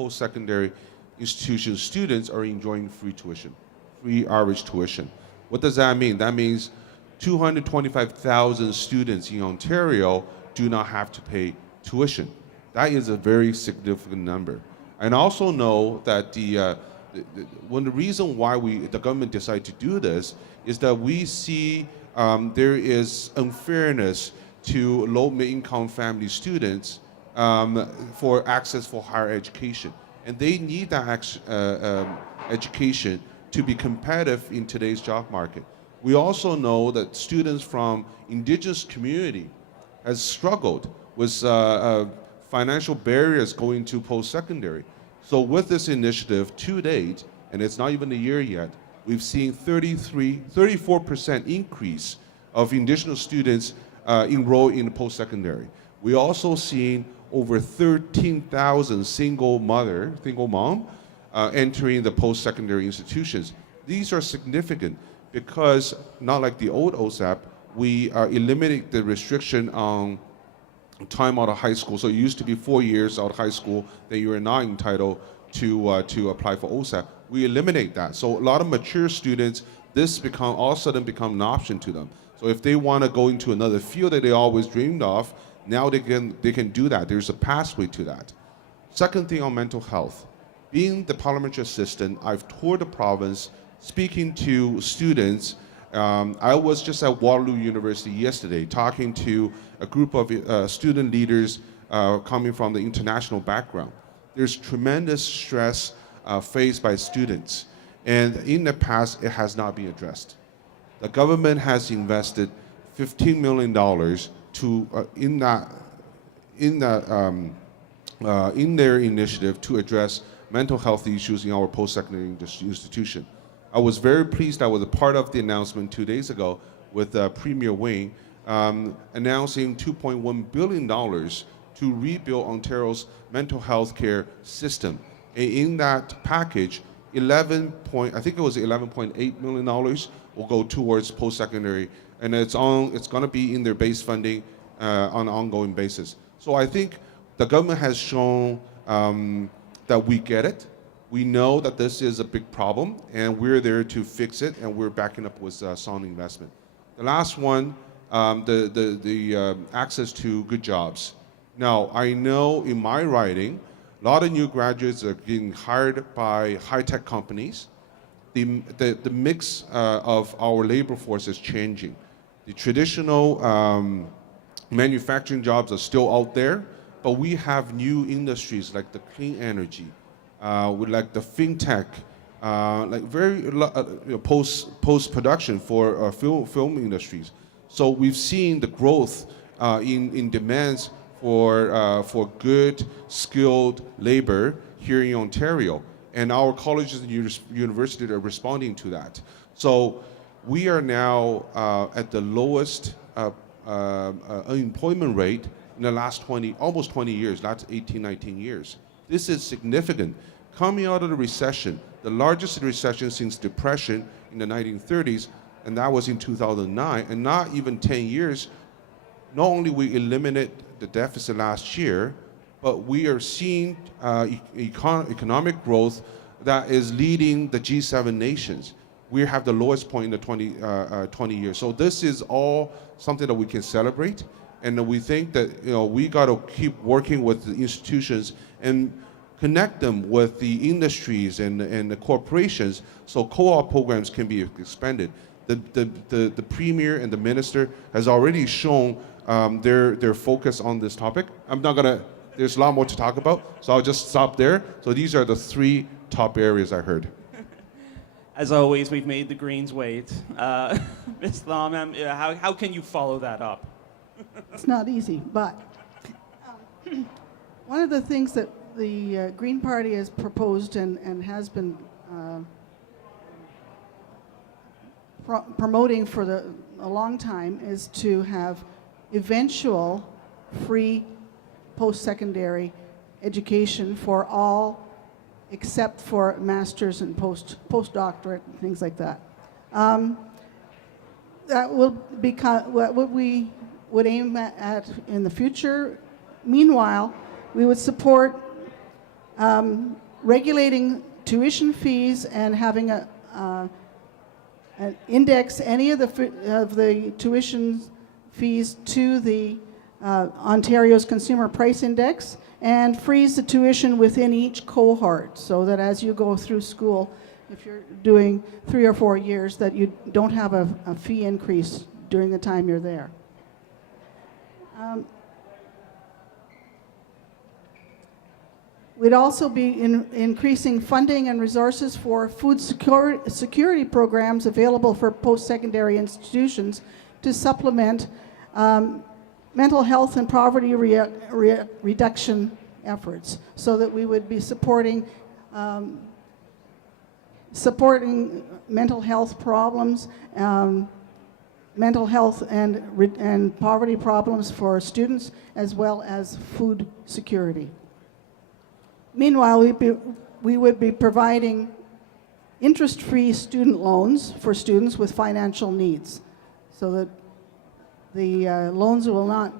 post-secondary institution students are enjoying free tuition, free average tuition. What does that mean? That means 225,000 students in Ontario do not have to pay tuition. That is a very significant number. And also know that one of the reason why the government decided to do this is that we see there is unfairness to low-income family students for access for higher education. And they need that education to be competitive in today's job market. We also know that students from indigenous community has struggled with financial barriers going to post-secondary. So with this initiative to date, and it's not even a year yet, we've seen 34% increase of indigenous students enroll in post-secondary. We also seen over 13,000 single mom entering the post-secondary institutions. These are significant because, not like the old OSAP, we eliminate the restriction on time out of high school. So it used to be 4 years out of high school that you are not entitled to apply for OSAP. We eliminate that. So a lot of mature students, this all of a sudden become an option to them. So if they want to go into another field that they always dreamed of, now they can do that. There's a pathway to that. Second thing on mental health. Being the parliamentary assistant, I've toured the province speaking to students. I was just at Waterloo University yesterday talking to a group of student leaders coming from the international background. There's tremendous stress faced by students, and in the past it has not been addressed. The government has invested $15 million in their initiative to address mental health issues in our post-secondary institution. I was very pleased I was a part of the announcement 2 days ago with Premier Wayne announcing $2.1 billion to rebuild Ontario's mental health care system. And in that package, I think it was $11.8 million will go towards post-secondary, and it's going to be in their base funding on an ongoing basis. So I think the government has shown that we get it. We know that this is a big problem, and we're there to fix it, and we're backing up with sound investment. The last one, the access to good jobs. Now, I know in my writing, a lot of new graduates are getting hired by high-tech companies. The mix of our labor force is changing. The traditional manufacturing jobs are still out there, but we have new industries like the clean energy, with like the fintech, like very post-production for film industries. So we've seen the growth in demands for good, skilled labor here in Ontario, and our colleges and universities are responding to that. So we are now at the lowest unemployment rate in the last almost 20 years, last 18, 19 years. This is significant. Coming out of the recession, the largest recession since Depression in the 1930s, and that was in 2009, and not even 10 years, not only we eliminate the deficit last year, but we are seeing economic growth that is leading the G7 nations. We have the lowest point in the 20 years. So this is all something that we can celebrate, and we think that we got to keep working with the institutions and connect them with the industries and the corporations so co-op programs can be expanded. The Premier and the Minister has already shown their focus on this topic. There's a lot more to talk about, so I'll just stop there. So these are the 3 top areas I heard. As always, we've made the Greens wait. Ms. Lam, how can you follow that up? It's not easy, but one of the things that the Green Party has proposed and has been promoting for a long time is to have eventual free post-secondary education for all except for masters and postdoctorate and things like that. That will become what we would aim at in the future. Meanwhile, we would support regulating tuition fees and having an index any of the tuition fees to the Ontario's Consumer Price Index, and freeze the tuition within each cohort, so that as you go through school, if you're doing 3 or 4 years, that you don't have a fee increase during the time you're there. We'd also be increasing funding and resources for food security programs available for post-secondary institutions to supplement mental health and poverty reduction efforts, so that we would be supporting mental health problems, mental health and poverty problems for students, as well as food security. Meanwhile, we would be providing interest-free student loans for students with financial needs, so that the loans will not,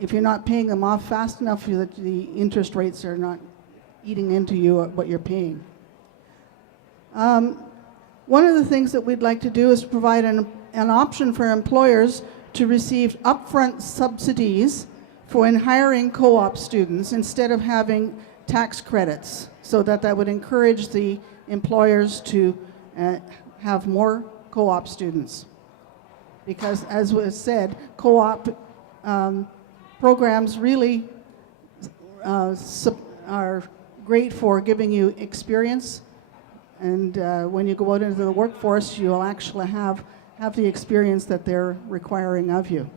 if you're not paying them off fast enough, that the interest rates are not eating into you what you're paying. One of the things that we'd like to do is provide an option for employers to receive upfront subsidies for in hiring co-op students instead of having tax credits, so that would encourage the employers to have more co-op students. Because, as was said, co-op programs really are great for giving you experience, and when you go out into the workforce, you'll actually have the experience that they're requiring of you.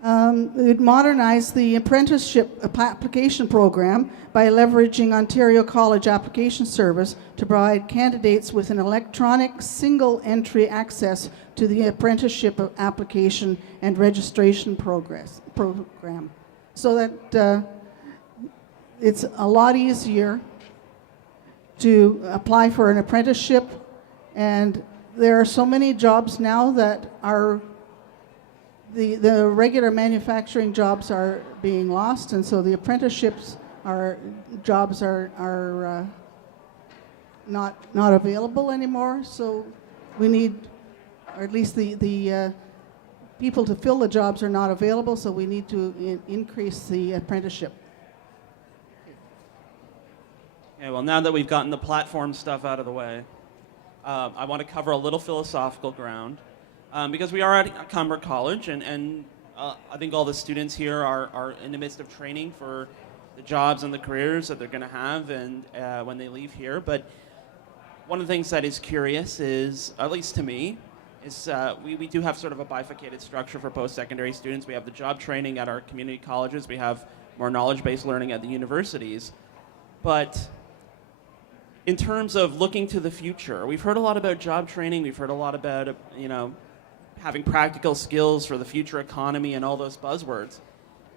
We'd modernize the apprenticeship application program by leveraging Ontario College Application Service to provide candidates with an electronic single-entry access to the apprenticeship application and registration program, so that it's a lot easier to apply for an apprenticeship. And there are so many jobs now that are the regular manufacturing jobs are being lost, and so the apprenticeships jobs are not available anymore. So we need, or at least the people to fill the jobs are not available. So we need to increase the apprenticeship. Okay, well, now that we've gotten the platform stuff out of the way, I want to cover a little philosophical ground. Because we are at Cumber College, and I think all the students here are in the midst of training for the jobs and the careers that they're going to have and when they leave here. But one of the things that is curious is, at least to me, is we do have sort of a bifurcated structure for post-secondary students. We have the job training at our community colleges. We have more knowledge-based learning at the universities. But in terms of looking to the future, we've heard a lot about job training. We've heard a lot about, having practical skills for the future economy and all those buzzwords.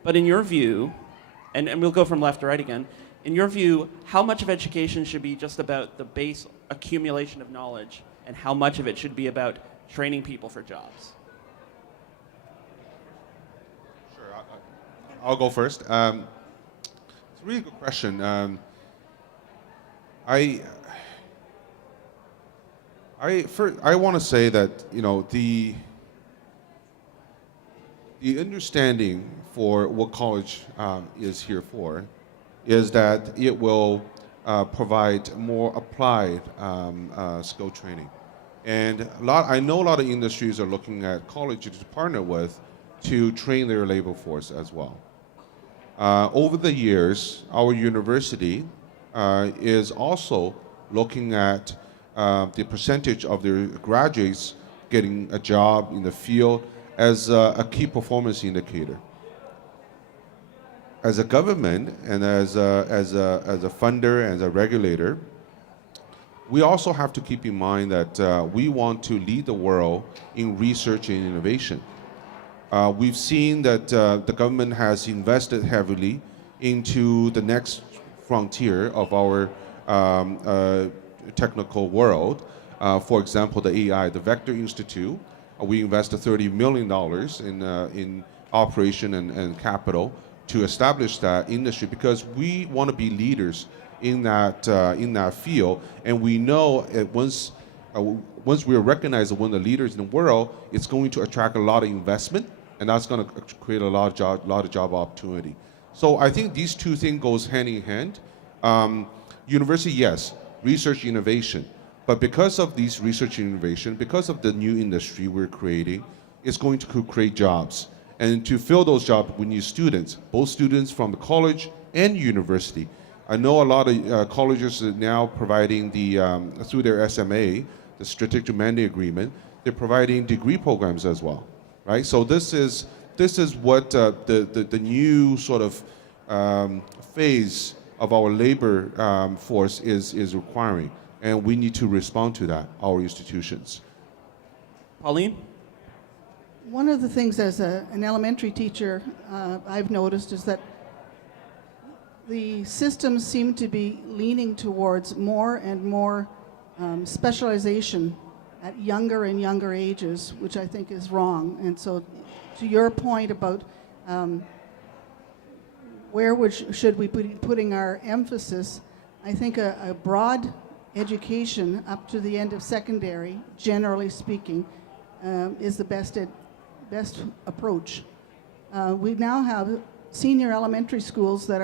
But in your view, and we'll go from left to right again, in your view, how much of education should be just about the base accumulation of knowledge, and how much of it should be about training people for jobs? Sure, I'll go first. It's a really good question. I want to say that the understanding for what college is here for is that it will provide more applied skill training. And I know a lot of industries are looking at colleges to partner with to train their labor force as well. Over the years, our university is also looking at the percentage of their graduates getting a job in the field as a key performance indicator. As a government and as a funder, as a regulator, we also have to keep in mind that we want to lead the world in research and innovation. We've seen that the government has invested heavily into the next frontier of our technical world. For example, the AI, the Vector Institute. We invested $30 million in operation and capital to establish that industry because we want to be leaders in that field, and we know once we are recognized as one of the leaders in the world, it's going to attract a lot of investment, and that's going to create a lot of job opportunity. So I think these two things goes hand in hand. University, yes, research innovation, but because of these research innovation, because of the new industry we're creating, it's going to create jobs. And to fill those jobs, we need students, both students from the college and university. I know a lot of colleges are now providing through their SMA, the Strategic Mandate Agreement, they're providing degree programs as well, right? So this is what the new sort of phase of our labor force is requiring, and we need to respond to that, our institutions. Pauline? One of the things as an elementary teacher I've noticed is that the systems seem to be leaning towards more and more specialization at younger and younger ages, which I think is wrong. And so to your point about where should we be putting our emphasis, I think a broad education up to the end of secondary, generally speaking, is the best approach. We now have senior elementary schools that